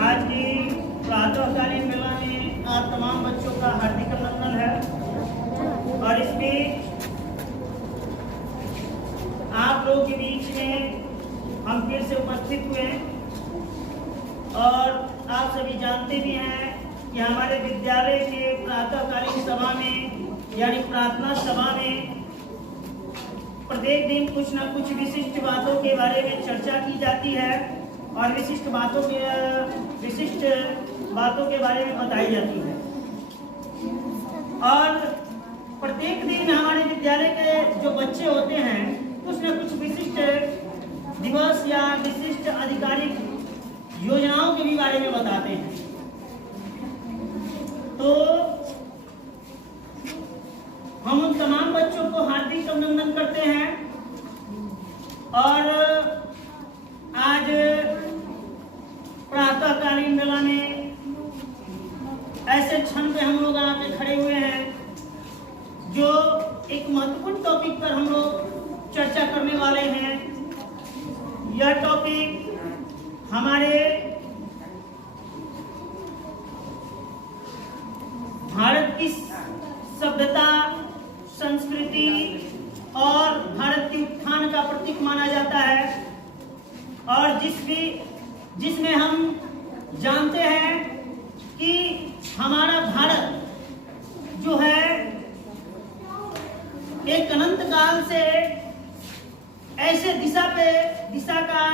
आज की प्रातःकालीन मेला में आप तमाम बच्चों का हार्दिक अभिनंदन है और इसमें आप लोगों के बीच में हम फिर से उपस्थित हुए और आप सभी जानते भी हैं कि हमारे विद्यालय के प्रातःकालीन सभा में यानी प्रार्थना सभा में प्रत्येक दिन कुछ न कुछ विशिष्ट बातों के बारे में चर्चा की जाती है और विशिष्ट बातों के बारे में बताई जाती है। और प्रत्येक दिन हमारे विद्यालय के जो बच्चे होते हैं कुछ न कुछ विशिष्ट दिवस या विशिष्ट आधिकारिक योजनाओं के भी बारे में बताते हैं। तो हम उन तमाम बच्चों को हार्दिक अभिनंदन करते हैं और आज प्रातःकालीन मेला में ऐसे क्षण पे हम लोग आके खड़े हुए हैं जो एक महत्वपूर्ण टॉपिक पर हम लोग चर्चा करने वाले हैं। यह टॉपिक हमारे भारत की सभ्यता, संस्कृति और भारत के उत्थान का प्रतीक माना जाता है और जिसमें हम जानते हैं कि हमारा भारत जो है एक अनंत काल से ऐसे दिशा का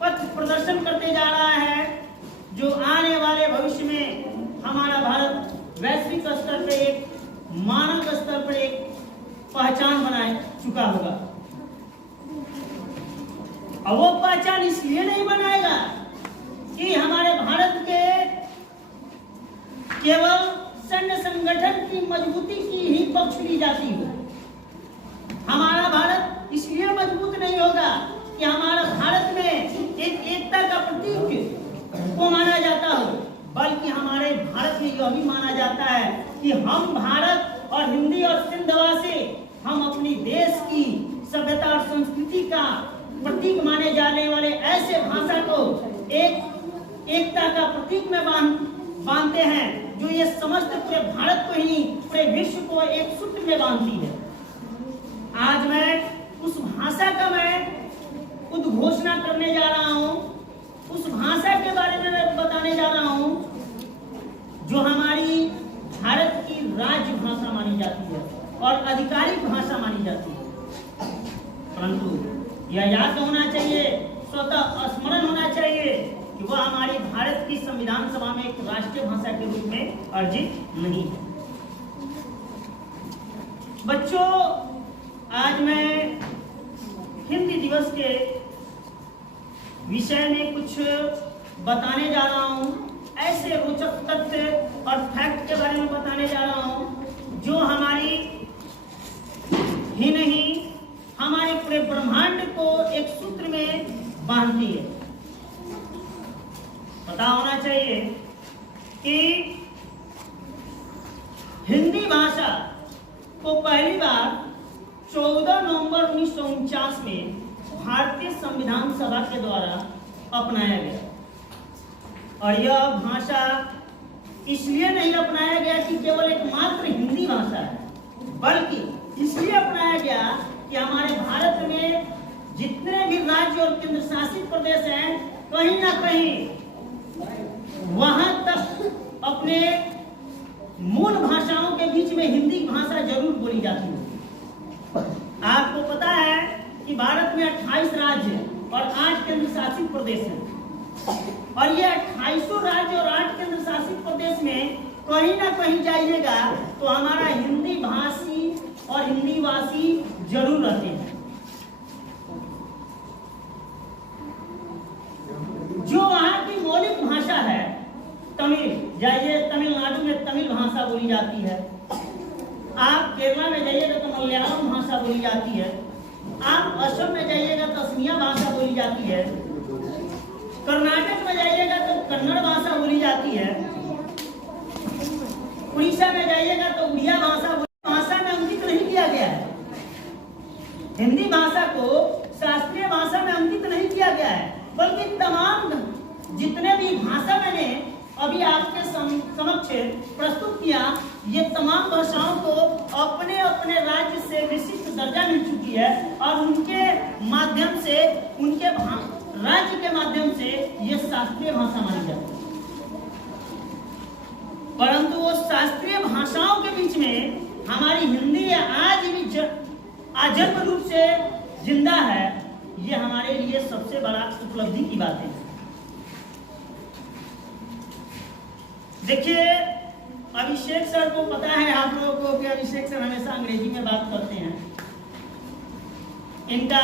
पथ प्रदर्शन करते जा रहा है जो आने वाले भविष्य में हमारा भारत वैश्विक स्तर पे एक मानव स्तर पर एक पहचान बना चुका होगा। अब वो पहचान इसलिए नहीं बनाएगा कि हमारे भारत के केवल सैन्य संगठन की मजबूती की ही पक्ष ली जाती हो। हमारा भारत इसलिए मजबूत नहीं होगा कि हमारा भारत में एक एकता का प्रतीक को माना जाता हो, बल्कि हमारे भारत में यह भी माना जाता है कि हम भारत और हिंदी और सिंधवासी हम अपनी देश की सभ्यता और संस्कृति का प्रतीक माने जाने वाले ऐसे भाषा को एकता का प्रतीक में बांधते हैं जो ये समस्त पूरे भारत को ही पूरे विश्व को एक सूत्र में बांधती है। आज मैं उस भाषा का उद्घोषणा करने जा रहा हूँ, उस भाषा के बारे में मैं बताने जा रहा हूँ जो हमारी भारत की राज्य भाषा मानी जाती है और आधिकारिक भाषा मानी जाती है। परंतु यह याद होना चाहिए, स्वतः स्मरण होना चाहिए कि वह हमारी भारत की संविधान सभा में एक राष्ट्रीय भाषा के रूप में अर्जित नहीं है। बच्चों, आज मैं हिंदी दिवस के विषय में कुछ बताने जा रहा हूँ। ऐसे रोचक तथ्य और फैक्ट के बारे में बताने जा रहा हूँ जो हमारी ही नहीं हमारे पूरे ब्रह्मांड को एक सूत्र में बांधती है। पता होना चाहिए कि हिंदी भाषा को पहली बार 14 नवंबर 1949 में भारतीय संविधान सभा के द्वारा अपनाया गया और यह भाषा इसलिए नहीं अपनाया गया कि केवल एकमात्र हिंदी भाषा है, बल्कि इसलिए अपनाया गया कि हमारे भारत में जितने भी राज्य और केंद्र शासित प्रदेश हैं कहीं ना कहीं वहां तक अपने मूल भाषाओं के बीच में हिंदी भाषा जरूर बोली जाती है। आपको पता है कि भारत में 28 राज्य और 8 केंद्र शासित प्रदेश हैं और ये 28 राज्य और 8 केंद्र शासित प्रदेश में कहीं ना कहीं जाइएगा तो हमारा हिंदी भाषी और हिंदी भाषी जरूर रहते हैं। जो वहाँ की मौलिक भाषा है तमिल, जाइए तमिलनाडु में तमिल भाषा बोली जाती है। आप केरला में जाइएगा तो मलयालम भाषा बोली जाती है। आप असम में जाइएगा तो असमिया भाषा बोली जाती है। कर्नाटक में जाइएगा तो कन्नड़ भाषा बोली जाती है। उड़ीसा में जाइएगा तो उड़िया भाषा में अंकित नहीं किया गया है। हिंदी भाषा को शास्त्रीय भाषा में अंकित नहीं किया गया है, बल्कि तमाम जितने भी भाषा मैंने अभी आपके समक्ष प्रस्तुत किया, ये तमाम भाषाओं को अपने अपने राज्य से विशिष्ट दर्जा मिल चुकी है और उनके माध्यम से, उनके राज्य के माध्यम से ये शास्त्रीय भाषा मानी जाती है। परंतु वो शास्त्रीय भाषाओं के बीच में हमारी हिंदी आज भी आजन्म रूप से जिंदा है। ये हमारे लिए सबसे बड़ा उपलब्धि की बात है। देखिए, अभिषेक सर को पता है आप लोगों को कि अभिषेक सर हमेशा अंग्रेजी में बात करते हैं। इनका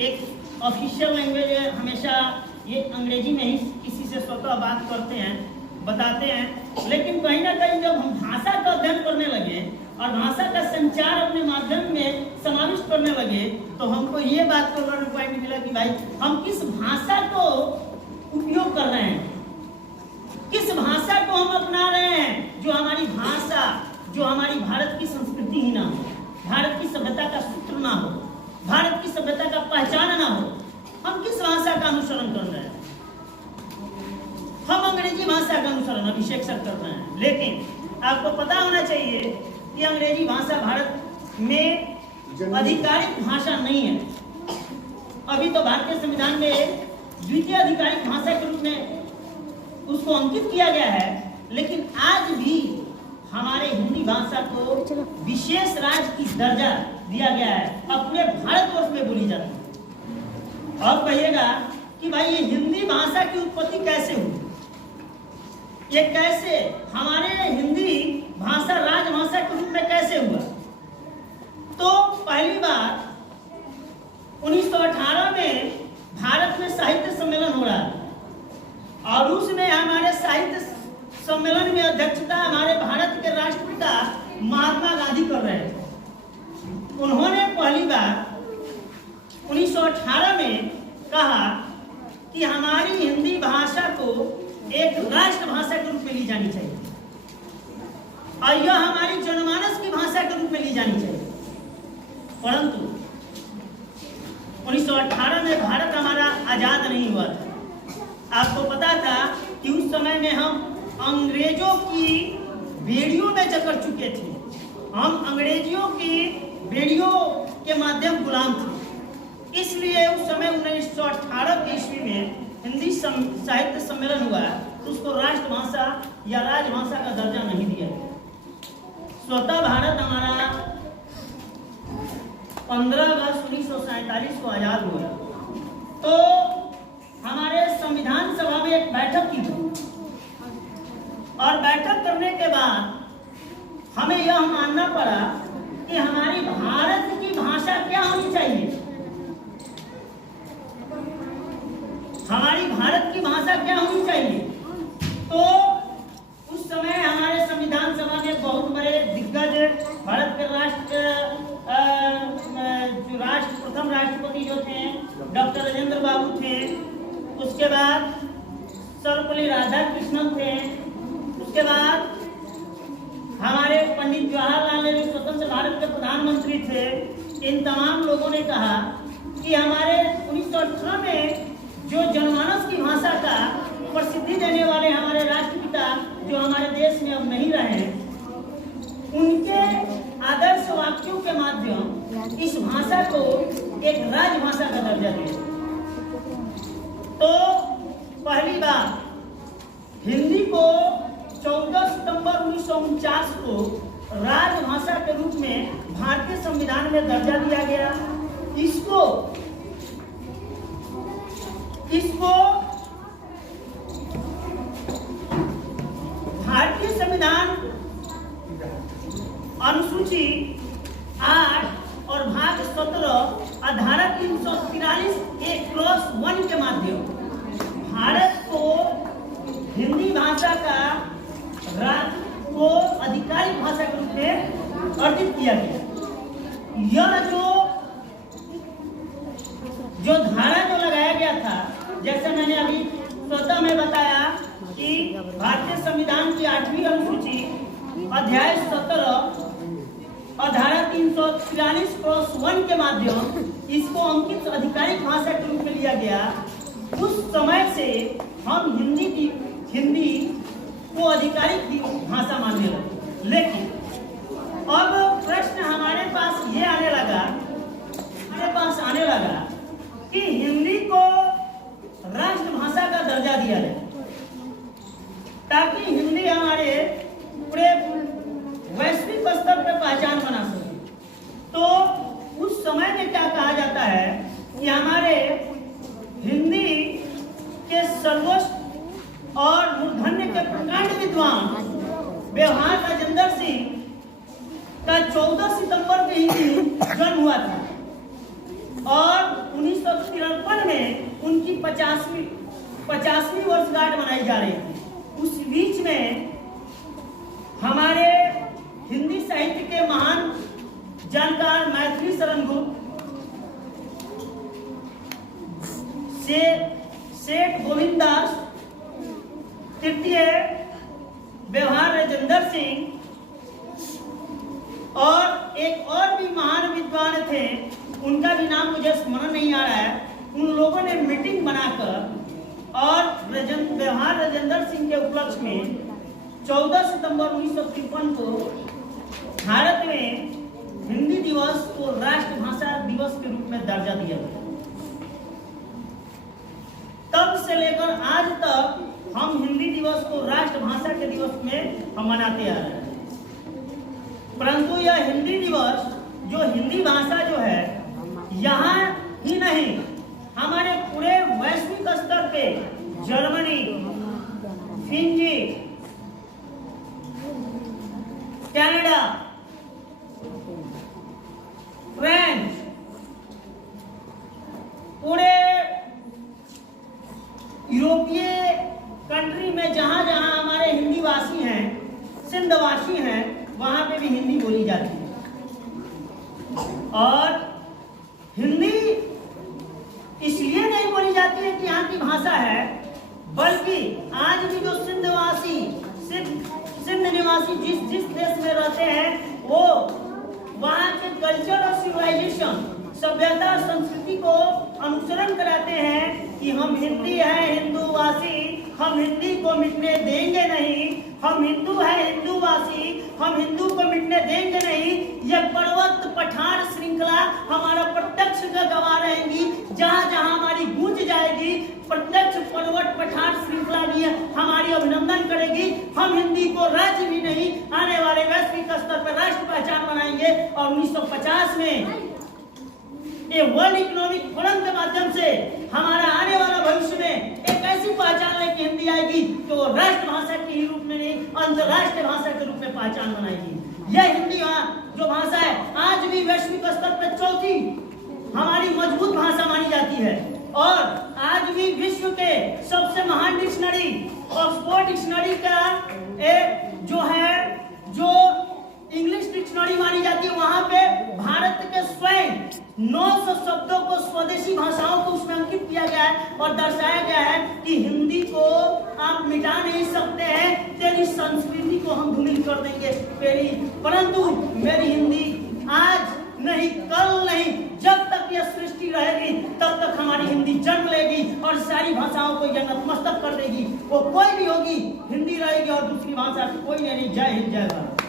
एक ऑफिशियल लैंग्वेज है, हमेशा ये अंग्रेजी में ही किसी से स्वतः बात करते हैं, बताते हैं। लेकिन कहीं ना कहीं जब हम भाषा का अध्ययन करने लगे और भाषा का संचार अपने माध्यम में समाविष्ट करने लगे, तो हमको ये बात को लर्न पॉइंट मिला कि भाई हम किस भाषा को उपयोग कर रहे हैं, किस भाषा को हम अपना रहे हैं, जो हमारी भाषा, जो हमारी भारत की संस्कृति ही ना हो, भारत की सभ्यता का सूत्र ना हो, भारत की सभ्यता का पहचान ना हो। हम किस भाषा का अनुसरण कर रहे हैं? हम अंग्रेजी भाषा का अनुसरण अभिषेक सर कर रहे हैं। लेकिन आपको पता होना चाहिए कि अंग्रेजी भाषा भारत में आधिकारिक भाषा नहीं है। अभी तो भारतीय संविधान में द्वितीय आधिकारिक भाषा के रूप में उसको अंकित किया गया है, लेकिन आज भी हमारे हिंदी भाषा को विशेष राज्य की दर्जा दिया गया है, अपने भारतवर्ष में बोली जाती है। और कहिएगा कि भाई ये हिंदी भाषा की उत्पत्ति कैसे हुई, ये कैसे हमारे हिंदी भाषा राजभाषा के रूप में कैसे हुआ? तो पहली बार 1918 में भारत में साहित्य सम्मेलन हो रहा है और उसमें हमारे साहित्य सम्मेलन में अध्यक्षता हमारे भारत के राष्ट्रपिता महात्मा गांधी कर रहे थे। उन्होंने पहली बार 1918 में कहा कि हमारी हिंदी भाषा को एक राष्ट्रभाषा के रूप में ली जानी चाहिए और यह हमारी जनमानस की भाषा के रूप में ली जानी चाहिए। परंतु 1918 में भारत हमारा आजाद नहीं हुआ था। आपको पता था कि उस समय में हम अंग्रेजों की बेड़ियों में जकड़ चुके थे, हम अंग्रेजियों की बेड़ियों के माध्यम गुलाम थे। इसलिए उस समय 1918 की ईस्वी में हिंदी साहित्य सम्मेलन हुआ तो उसको राष्ट्रभाषा या राजभाषा का दर्जा नहीं दिया गया। स्वतः भारत हमारा 15 अगस्त 1947 को आजाद हुआ तो हमारे संविधान सभा में एक बैठक की और बैठक करने के बाद हमें यह मानना पड़ा कि हमारी भारत की भाषा क्या होनी चाहिए, हमारी भारत की भाषा क्या होनी चाहिए। तो उस समय हमारे संविधान सभा में बहुत बड़े दिग्गज भारत के प्रथम राष्ट्रपति जो थे डॉक्टर राजेंद्र बाबू थे, उसके बाद सर्वपल्ली राधाकृष्णन थे, उसके बाद हमारे पंडित जवाहरलाल नेहरू स्वतंत्र भारत के प्रधानमंत्री थे। इन तमाम लोगों ने कहा कि हमारे 1918 में जो जनमानस की भाषा का प्रसिद्धि देने वाले हमारे राष्ट्रपिता जो हमारे देश में अब नहीं रहे, उनके आदर्श वाक्यों के माध्यम इस भाषा को एक राजभाषा का दर्जा दिया। तो पहली बार हिंदी को 14 सितंबर 1949 को राजभाषा के रूप में भारतीय संविधान में दर्जा दिया गया। इसको भारतीय संविधान अनुसूची 8 और भाग 17 धारा 343(1) के माध्यम भारत को हिंदी भाषा को आधिकारिक भाषा के रूप में अर्जित किया गया। यह जो धारा जो लगाया गया था, जैसे मैंने अभी स्वतः में बताया कि भारतीय संविधान की 8वीं अनुसूची अध्याय 17 और धारा 343(1) के माध्यम इसको अंकित आधिकारिक भाषा के रूप में लिया गया। उस समय से हम हिंदी को आधिकारिक भाषा मानने लगे। लेकिन अब प्रश्न हमारे पास आने लगा कि हिंदी को राष्ट्रभाषा का दर्जा दिया जाए, ताकि हिंदी हमारे पूरे वैश्विक स्तर पर पहचान बना सके। तो उस समय में क्या कहा जाता है कि हमारे हिंदी के सर्वोच्च और मूर्धन्य के प्रकांड विद्वान व्यवहार राजेंद्र सिंह का 14 सितंबर के हिंदी जन्म हुआ था और 1953 में उनकी 50वीं वर्षगांठ मनाई जा रही थी। उस बीच में हमारे हिंदी साहित्य के महान जानकार मैथिली शरण गुप्त, सेठ गोविंद दास तृतीय, व्यवहार राजेंद्र सिंह और एक और भी महान विद्वान थे, उनका भी नाम मुझे स्मरण नहीं आ रहा है। उन लोगों ने मीटिंग बनाकर और व्यवहार राजेंद्र सिंह के उपलक्ष्य में 14 सितंबर 1953 को भारत में हिंदी दिवस को राष्ट्रभाषा दिवस के रूप में दर्जा दिया गया। तब से लेकर आज तक हम हिंदी दिवस को राष्ट्रभाषा के दिवस में हम मनाते आ रहे हैं। परंतु यह हिंदी दिवस, जो हिंदी भाषा जो है, यहाँ ही नहीं, हमारे पूरे वैश्विक स्तर पे जर्मनी, फिजी, कनाडा, फ्रांस, पूरे यूरोपीय कंट्री में जहां जहां हमारे हिंदी वासी हैं, सिंधवासी हैं, वहां पे भी हिंदी बोली जाती है। और हिंदी इसलिए नहीं बोली जाती है कि यहाँ की भाषा है, बल्कि आज भी जो सिंध निवासी जिस देश में रहते हैं, वो वहाँ के कल्चर और सिविलाइजेशन, सभ्यता और संस्कृति को अनुसरण कराते हैं कि हम हिंदी है, हिंदूवासी, हम हिंदी को मिटने देंगे नहीं, हम हिंदू है, हिंदूवासी, हम हिंदू को मिटने देंगे नहीं। यह पर्वत पठार श्रृंखला हमारा प्रत्यक्ष गवाह रहेंगी, जहां जहां हमारी गूंज जाएगी, प्रत्यक्ष पर्वत पठार श्रृंखला भी हमारी अभिनंदन करेगी। हम हिंदी को राज्य भी नहीं, आने वाले वैश्विक स्तर पर राष्ट्र पहचान बनाएंगे। और 1950 में ये वर्ल्ड इकोनॉमिक फोरम के माध्यम से हमारा आने वाला भविष्य में एक ऐसी पहचान लेके हिंदी आएगी कि वो राष्ट्रभाषा के रूप में नहीं, अंतर्राष्ट्रीय भाषा के रूप में पहचान बनाएगी। यह हिंदी जो भाषा है, आज भी वैश्विक स्तर पर चौथी हमारी मजबूत भाषा मानी जाती है। और आज भी विश्व के सबसे महान डिक्शनरी, ऑक्सफोर्ड डिक्शनरी का जो इंग्लिश डिक्शनरी मानी जाती है, वहां पे भारत के स्वयं 900 शब्दों को, स्वदेशी भाषाओं को उसमें अंकित किया गया है और दर्शाया गया है कि हिंदी को आप मिटा नहीं सकते हैं, तेरी संस्कृति को हम धूमिल कर देंगे परंतु मेरी हिंदी आज नहीं, कल नहीं, जब तक यह सृष्टि रहेगी तब तक हमारी हिंदी जन्म लेगी और सारी भाषाओं को यह नतमस्तक कर देगी। वो कोई भी होगी, हिंदी रहेगी और दूसरी भाषा कोई नहीं। जय हिंद, जय भारत।